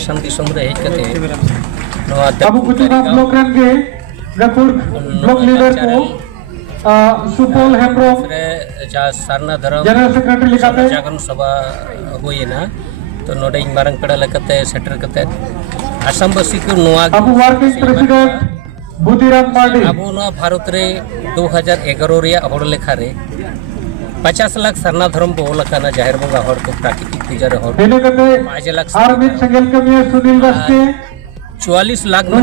आसाम दिसम रे हेज कते Abu Kuchuna Block Range, Record Block Leader को सुपौल हेम्ब्रोम सारना धर्म जनरल सेक्रेटरी लिखाते जागरण सभा होइना तो नोडे मारंग पेड़ा लेकते सेटर कते आसाम बसी को नोआ अबु वर्किंग प्रेसिडेंट बुद्धिराम मार्डी अब भारत रे 2011 रिया होड़ लेखा रे 50 लाख सरना धर्म बोलकाना जाहिर बंगा होड़ को प्राकृतिक पूजा रे होड़ 5 लाख आर्मिक संगल कमिया सुनील बस्के 44 लाख में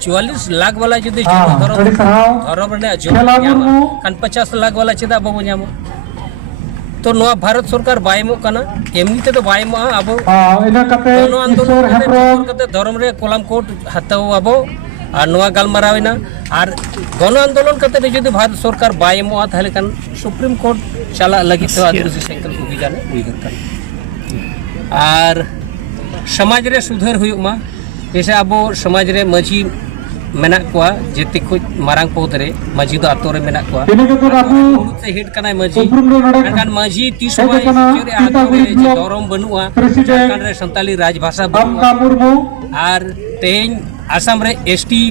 44 लाख वाला जदि धर्म रे जो कान 50 लाख वाला चेदा बाबू नामो तो नोआ भारत सरकार बायमो कना एमनी ते तो बायमो अब इना कते आंदोलन कते धर्म रे कोलम कोट हताव अबो और नोआ गलमाराविना और गण आंदोलन कते जदि भारत सरकार बायमो ताहले कान सुप्रीम कोर्ट चला लगी तो आदिवासी साइकिल अभियान हुई दरकार और समाज रे सुधार हुयुमा जैसे अब समाज रे मझी मेना कोआ जेते को मारांग पौध रे मझी दो आतो रे मेना कोआ से हिट कनाय मझी कान मझी 30 समय रे आतो रे दरम बनुआ कान रे संताली राजभाषा और तेन आसाम रे एसटी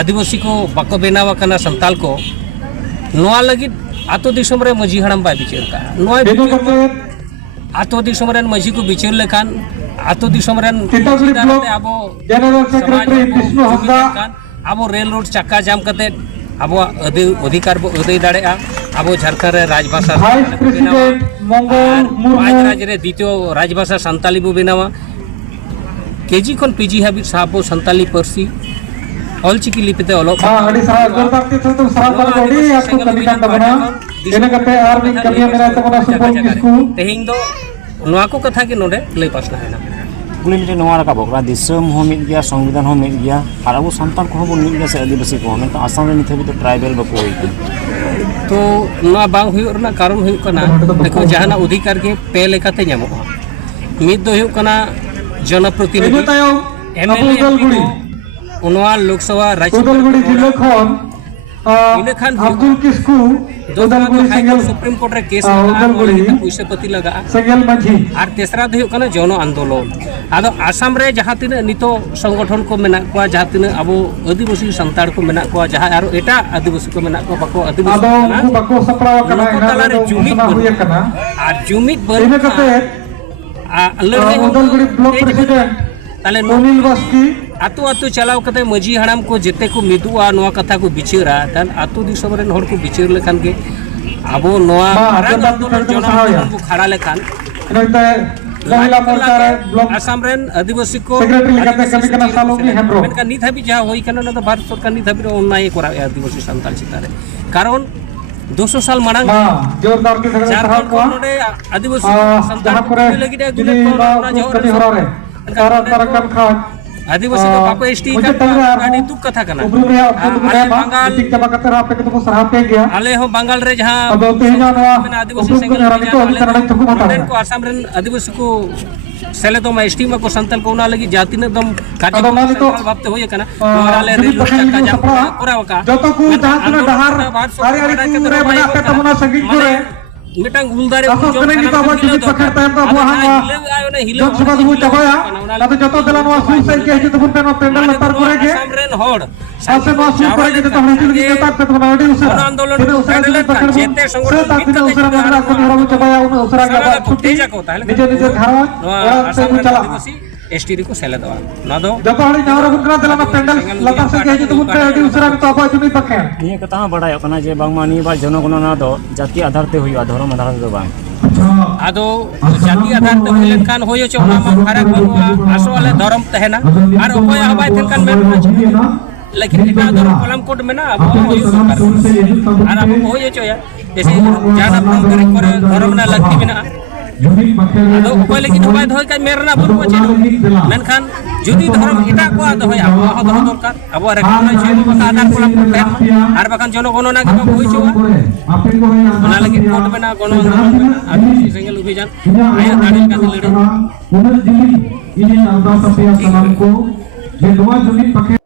आदिवासी को बाको बेनावा कना संताल को नोआ लगी आतो दिसम रे मझी हड़म बाय बिचार का नोआ आतो दिसम रे मझी को बिचार लेखान आतो दिसम रेन आबो जनरल सेक्रेटरी विष्णु हंदा आबो रेल रोड चक्का जाम कते आबो अधिकार बो अदय दाड़ेआ आबो झारखंड रे राजभाषा वाइस प्रेसिडेंट मंगल मुर्मू राज्य रे द्वितीय राजभाषा संताली बो बेनावा केजी खन पीजी हाबि साबो संताली परसी ऑलचिकी लिपिते ओलो अडी सा जोरदार ते तो सारा बडी आपको कमिकान दबना एने कते आर्मी कमिया मेरा तो बना सुपौल किसकू तेहिं दो नोआ को कथा के नोडे लय पासना हैना गुली मिटे नोआ रका बकरा दिसम हो मिट गया संविधान हो मिट गया और अब संतान को हो मिट गया से आदिवासी को हमें तो आसाम रे निथे भी तो ट्राइबल बको होई तो नोआ बांग हुई रना कारण हुई कना देखो जहाना अधिकार के पे लेखाते ᱧᱟᱢᱚᱜᱼᱟ मिद दो हुई कना जनप्रतिनिधि एमएलए नोआ लोकसभा उदलगुड़ी जिला खन इनखान Abdul Kisku Udalguri single Supreme Court रे केस पैसा पति लगा सिंगल मंझी और तेसरा दो हुई कना जन आंदोलन आदो आसाम रे जहां तिना नितो संगठन को मेना को जहां तिना अब आदिवासी संताड़ को मेना को जहां आरो एटा आदिवासी को मेना को बाको आदिवासी आदो बाको सपराव कना रे जुमित हुई कना और जुमित बन इने कते उदलगुड़ी ब्लॉक प्रेसिडेंट ताले सुनील बस्की आतो आतो चलाव कते मजी हड़ाम को जेते को मिदुआ नोआ कथा को बिचारा तन आतो दिसम रेन हड़ को बिचार लेखान के आबो नोआ आंदोलन जन आंदोलन को खड़ा लेखान इनते महिला मोर्चा रे ब्लॉक आसाम रेन आदिवासी को सेक्रेटरी लेखाते कमी कना सालोगी हेम्ब्रो मेनका नित हाबि जहां होई कना न तो भारत सरकार नित हाबि ओन्नाय करा आदिवासी संताल चितारे कारण 200 साल मांग जोरदार के सहारा को आदिवासी संताल को लगी जुली कभी हरा रे तारा तारा कम खा आदिवासी को बाको एसटी का गाड़ी दुख कथा कना आले बंगाल टिक तबा कते रापे के तो सराह पे गया आले हो बंगाल रे जहां अब तेहना नवा आदिवासी संगठन को आसाम रे आदिवासी को सेले तो एसटी में को संतल को ना लगी जाति ने दम काटी बापते होय कना नोराले रेल चक्का जाम कराव का जतो को जहां तने डहार अरे अरे रे बना पे तमना संगीत करे मिटांग गुलदारे जो कने की तो जुदी पकड़ ताम तो वहां जब सुबह वो चबाया तब जतो दला नो सुन से के हित बुन पे नो पेंडल लतार करे के सामरेन होड़ सासे नो सुन करे के तो हम जुदी के तार पे तो बनाडी उसरा आंदोलन जेते संगठन ताते उसरा बंगला को हरो चबाया उन उसरा का छुट्टी निजे निजे घर और से चला एसटी को सेले दवा ना दो जतो हड़ी नावर बुकरा दला नो पेंडल लतार से के हित बुन पे अडी उसरा तो अब जुदी पके ये कथा बडाय कना जे बांगमानी बा जनगणना दो जाति आधार ते हुई धर्म आधार ते बांग आदो जाति आधार ते होइलेन कान होयो छ ओना मा फरक बनुआ आसो वाले धर्म तहेना और ओय हबाय थिन कान मेन लेकिन एटा धर्म कलम कोड में ना अब होयो सरकार और अब होयो छ जैसे जाना फॉर्म करे धर्म ना लगती बिना आदो ओय लेकिन हबाय धोय का मेरना बनुआ छ मेनखान जुदी धर्म एटा को आदो होय अब धर्म दरकार अब रेकग्नाइज छ बका आधार कलम कोड और बखान जनगणना के होय छ ओना लगी कोड में ना गण आदिवासी संगल अभियान आया दाड़िल का लड़े पुनर्जीवी इने अलदा सपया सलाम को जे नवा जुनी पके